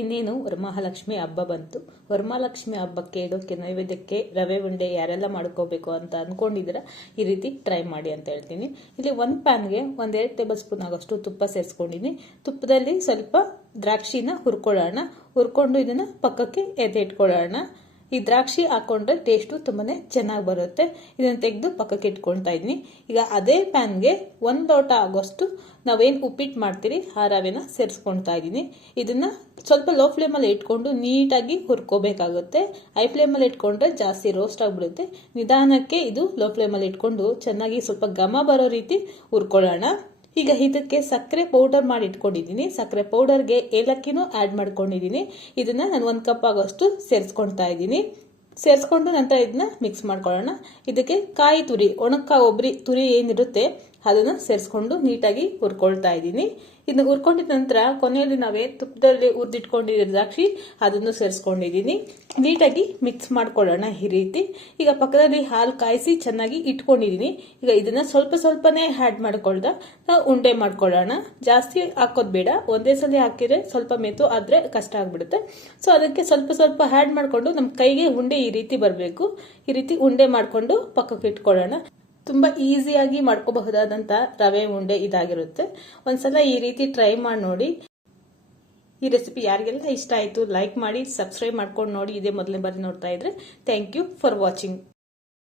ಇನ್ನೇನು ವರಮಹಾಲಕ್ಷ್ಮಿ ಹಬ್ಬ ಬಂತು. ವರಮಹಾಲಕ್ಷ್ಮಿ ಹಬ್ಬಕ್ಕೆ ಇಡೋಕೆ ನೈವೇದ್ಯಕ್ಕೆ ರವೆ ಉಂಡೆ ಯಾರೆಲ್ಲ ಮಾಡ್ಕೋಬೇಕು ಅಂತ ಅನ್ಕೊಂಡಿದ್ದೀರಾ, ಈ ರೀತಿ ಟ್ರೈ ಮಾಡಿ ಅಂತ ಹೇಳ್ತೀನಿ. ಇಲ್ಲಿ ಒಂದು ಪ್ಯಾನ್ಗೆ 1-2 ಟೇಬಲ್ ಸ್ಪೂನ್ ಆಗೋಷ್ಟು ತುಪ್ಪ ಸೇರಿಸ್ಕೊಂಡಿನಿ. ತುಪ್ಪದಲ್ಲಿ ಸ್ವಲ್ಪ ದ್ರಾಕ್ಷಿನ ಹುರ್ಕೊಳ್ಳೋಣ. ಹುರ್ಕೊಂಡು ಇದನ್ನ ಪಕ್ಕಕ್ಕೆ ಎತ್ತಿಟ್ಕೊಳ್ಳೋಣ. ಈ ದ್ರಾಕ್ಷಿ ಹಾಕೊಂಡ್ರೆ ಟೇಸ್ಟು ತುಂಬಾನೇ ಚೆನ್ನಾಗಿ ಬರುತ್ತೆ. ಇದನ್ನ ತೆಗೆದು ಪಕ್ಕಕ್ಕೆ ಇಟ್ಕೊಳ್ತಾ ಇದೀನಿ. ಈಗ ಅದೇ ಪ್ಯಾನ್ಗೆ 1 ಲೋಟ ಆಗೋಷ್ಟು ನಾವೇನು ಉಪ್ಪಿಟ್ಟು ಮಾಡ್ತೀರಿ ಆ ರವೆನ ಸೇರಿಸ್ಕೊಳ್ತಾ ಇದ್ದೀನಿ. ಇದನ್ನ ಸ್ವಲ್ಪ ಲೋ ಫ್ಲೇಮಲ್ಲಿ ಇಟ್ಕೊಂಡು ನೀಟಾಗಿ ಹುರ್ಕೋಬೇಕಾಗುತ್ತೆ. ಹೈ ಫ್ಲೇಮಲ್ಲಿ ಇಟ್ಕೊಂಡ್ರೆ ಜಾಸ್ತಿ ರೋಸ್ಟ್ ಆಗಿಬಿಡುತ್ತೆ. ನಿಧಾನಕ್ಕೆ ಇದು ಲೋ ಫ್ಲೇಮಲ್ಲಿ ಇಟ್ಕೊಂಡು ಚೆನ್ನಾಗಿ ಸ್ವಲ್ಪ ಘಮ ಬರೋ ರೀತಿ ಹುರ್ಕೊಳ್ಳೋಣ. ಈಗ ಇದಕ್ಕೆ ಸಕ್ಕರೆ ಪೌಡರ್ ಮಾಡಿ ಇಟ್ಕೊಂಡಿದ್ದೀನಿ. ಸಕ್ಕರೆ ಪೌಡರ್ಗೆ ಏಲಕ್ಕಿನೂ ಆ್ಯಡ್ ಮಾಡ್ಕೊಂಡಿದ್ದೀನಿ. ಇದನ್ನ ನಾನು 1 ಕಪ್ ಆಗೋಷ್ಟು ಸೇರಿಸ್ಕೊಳ್ತಾ ಇದ್ದೀನಿ. ಸೇರಿಸ್ಕೊಂಡು ನಂತರ ಇದನ್ನ ಮಿಕ್ಸ್ ಮಾಡ್ಕೊಳ್ಳೋಣ. ಇದಕ್ಕೆ ಕಾಯಿ ತುರಿ, ಒಣಕಾಯಿ ಒಬ್ಬರಿ ತುರಿ ಏನಿರುತ್ತೆ ಅದನ್ನು ಸೇರಿಸ್ಕೊಂಡು ನೀಟಾಗಿ ಹುರ್ಕೊಳ್ತಾ ಇದ್ದೀನಿ. ಇದನ್ನ ಹುರ್ಕೊಂಡಿದ ನಂತರ ಕೊನೆಯಲ್ಲಿ ನಾವೇ ತುಪ್ಪದಲ್ಲಿ ಹುರಿದಿಟ್ಕೊಂಡಿರೋ ದ್ರಾಕ್ಷಿ ಅದನ್ನು ಸೇರಿಸ್ಕೊಂಡಿದ್ದೀನಿ. ನೀಟಾಗಿ ಮಿಕ್ಸ್ ಮಾಡ್ಕೊಳ್ಳೋಣ ಈ ರೀತಿ. ಈಗ ಪಕ್ಕದಲ್ಲಿ ಹಾಲು ಕಾಯಿಸಿ ಚೆನ್ನಾಗಿ ಇಟ್ಕೊಂಡಿದ್ದೀನಿ. ಈಗ ಇದನ್ನ ಸ್ವಲ್ಪನೇ ಆ್ಯಡ್ ಮಾಡ್ಕೊಳ್ದ ನಾವು ಉಂಡೆ ಮಾಡ್ಕೊಳ್ಳೋಣ. ಜಾಸ್ತಿ ಹಾಕೋದು ಬೇಡ, ಒಂದೇ ಸಲ ಹಾಕಿದ್ರೆ ಸ್ವಲ್ಪ ಮೆತು ಆದ್ರೆ ಕಷ್ಟ ಆಗ್ಬಿಡುತ್ತೆ. ಸೊ ಅದಕ್ಕೆ ಸ್ವಲ್ಪ ಆ್ಯಡ್ ಮಾಡ್ಕೊಂಡು ನಮ್ಮ ಕೈಗೆ ಉಂಡೆ ಈ ರೀತಿ ಬರಬೇಕು. ಈ ರೀತಿ ಉಂಡೆ ಮಾಡ್ಕೊಂಡು ಪಕ್ಕಕ್ಕೆ ಇಟ್ಕೊಳ್ಳೋಣ. ತುಂಬಾ ಈಸಿಯಾಗಿ ಮಾಡ್ಕೋಬಹುದಾದಂತ ರವೆ ಉಂಡೆ ಇದಾಗಿರುತ್ತೆ. ಒಂದ್ಸಲ ಈ ರೀತಿ ಟ್ರೈ ಮಾಡಿ ನೋಡಿ. ಈ ರೆಸಿಪಿ ಯಾರಿಗೆಲ್ಲ ಇಷ್ಟ ಆಯ್ತು ಲೈಕ್ ಮಾಡಿ, ಸಬ್ಸ್ಕ್ರೈಬ್ ಮಾಡ್ಕೊಂಡು ನೋಡಿ. ಇದೇ ಮೊದಲನೇ ಬಾರಿ ನೋಡ್ತಾ ಇದ್ರೆ ಥ್ಯಾಂಕ್ ಯು ಫಾರ್ ವಾಚಿಂಗ್.